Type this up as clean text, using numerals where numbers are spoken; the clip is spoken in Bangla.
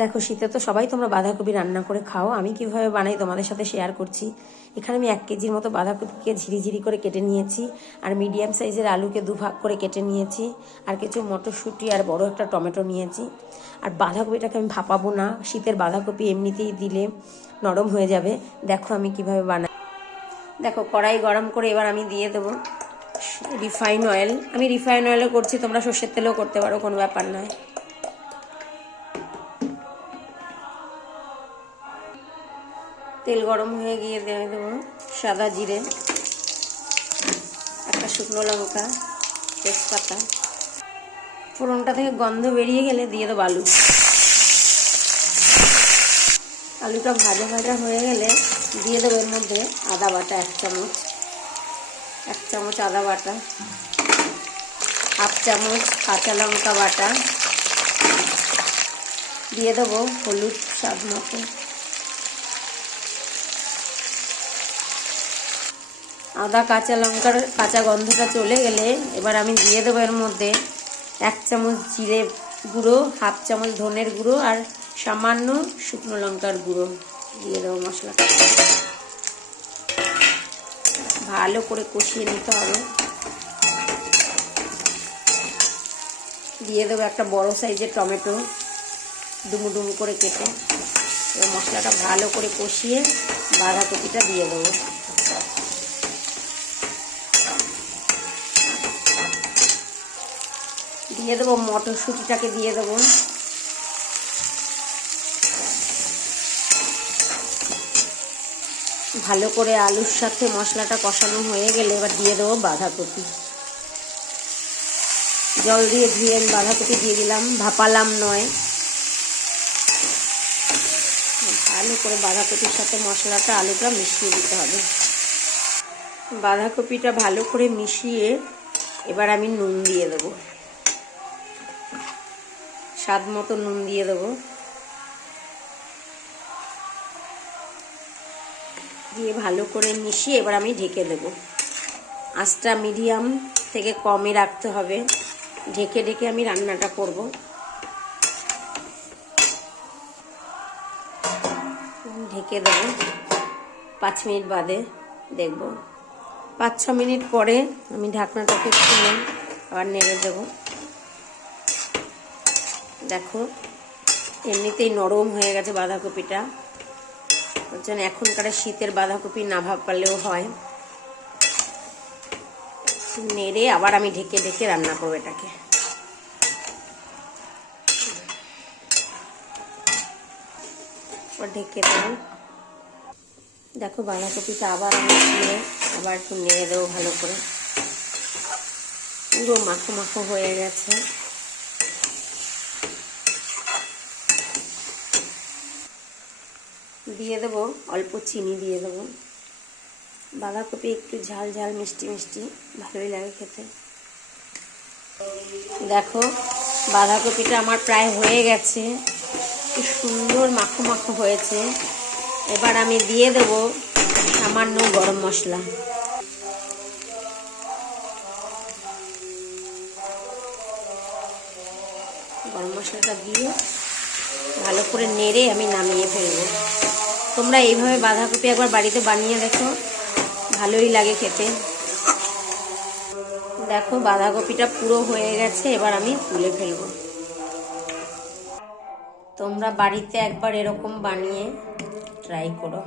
দেখো শীতে তো সবাই তোমরা বাঁধাকপি রান্না করে খাও, আমি কিভাবে বানাই তোমাদের সাথে শেয়ার করছি। এখানে আমি 1 কেজির মতো বাঁধাকপিকে ঝিরিঝিরি করে কেটে নিয়েছি, আর মিডিয়াম সাইজের আলুকে 2 ভাগ করে কেটে নিয়েছি, আর কিছু মটরশুঁটি আর বড় একটা টমেটো নিয়েছি। আর বাঁধাকপিটাকে আমি ভাপাবো না, শীতের বাঁধাকপি এমনিতেই দিলে নরম হয়ে যাবে। দেখো আমি কিভাবে বানাই। দেখো কড়াই গরম করে এবার আমি দিয়ে দেবো রিফাইন অয়েল। আমি রিফাইন অয়েলও করছি, তোমরা সর্ষের তেলেও করতে পারো, কোনো ব্যাপার নয়। তেল গরম হয়ে গিয়ে দিয়ে দেবো সাদা জিরে, একটা শুকনো লঙ্কা, তেজপাতা। ফোড়নটা থেকে গন্ধ বেরিয়ে গেলে দিয়ে দেবো আলু। আলুটা ভাজা ভাজা হয়ে গেলে দিয়ে দেবো এর মধ্যে আদা বাটা 1 চামচ, 1 চামচ আদা বাটা, 1/2 চামচ কাঁচা লঙ্কা বাটা, দিয়ে দেবো হলুদ স্বাদ মতো। আদা কাঁচা লঙ্কার কাঁচা গন্ধটা চলে গেলে এবার আমি দিয়ে দেবো এর মধ্যে 1 চামচ জিরে গুঁড়ো, 1/2 চামচ ধনের গুঁড়ো আর সামান্য শুকনো লঙ্কার গুঁড়ো দিয়ে দেবো। মশলাটা ভালো করে কষিয়ে নিতে হবে। দিয়ে দেবো একটা বড় সাইজের টমেটো ডুমু ডুমু করে কেটে। এবার মশলাটা ভালো করে কষিয়ে বাঁধাকপিটা দিয়ে দেবো। দিয়ে দেবো মটরশুঁটিটাকে দিয়ে দেবো। ভালো করে আলুর সাথে মশলাটা কষানো হয়ে গেলে এবার দিয়ে দেবো বাঁধাকপি। জল দিয়ে ধুয়ে বাঁধাকপি দিয়ে দিলাম, ভাপালাম নয়। ভালো করে বাঁধাকপির সাথে মশলাটা আলুটা মিশিয়ে দিতে হবে। বাঁধাকপিটা ভালো করে মিশিয়ে এবার আমি নুন দিয়ে দেবো, স্বাদ মতো নুন দিয়ে দেবো। দিয়ে ভালো করে মিশিয়ে এবার আমি ঢেকে দেবো। আঁচটা মিডিয়াম থেকে কমে রাখতে হবে। ঢেকে ঢেকে আমি রান্নাটা করব। ঢেকে দেবো, 5 মিনিট বাদে দেখব। 5-6 মিনিট পরে আমি ঢাকনাটাকে খুলে আবার নেড়ে দেবো। দেখো এমনিতেই নরম হয়ে গেছে বাঁধাকপিটা, ওর জন্য এখনকার শীতের বাঁধাকপি না ভাপালেও হয়। নেড়ে আবার আমি ঢেকে ঢেকে রান্না করবো এটাকে। ঢেকে দেবো। দেখো বাঁধাকপিটা আবার আমি দিয়ে আবার একটু নেড়ে দেবো ভালো করে। পুরো মাখো মাখো হয়ে গেছে। দিয়ে দেবো অল্প চিনি দিয়ে দেবো। বাঁধাকপি একটু ঝাল ঝাল মিষ্টি মিষ্টি ভালোই লাগে খেতে। দেখো বাঁধাকপিটা আমার প্রায় হয়ে গেছে, কি সুন্দর মাখো মাখো হয়েছে। এবার আমি দিয়ে দেবো সামান্য গরম মশলা। গরম মশলাটা দিয়ে ভালো করে নেড়ে আমি নামিয়ে ফেলবো। তোমরা এইভাবে বাঁধাকপি একবার বাড়িতে বানিয়ে দেখো, ভালোই লাগে খেতে। দেখো বাঁধাকপিটা পুরো হয়ে গেছে, এবার আমি তুলে ফেলবো। তোমরা বাড়িতে একবার এরকম বানিয়ে ট্রাই করো।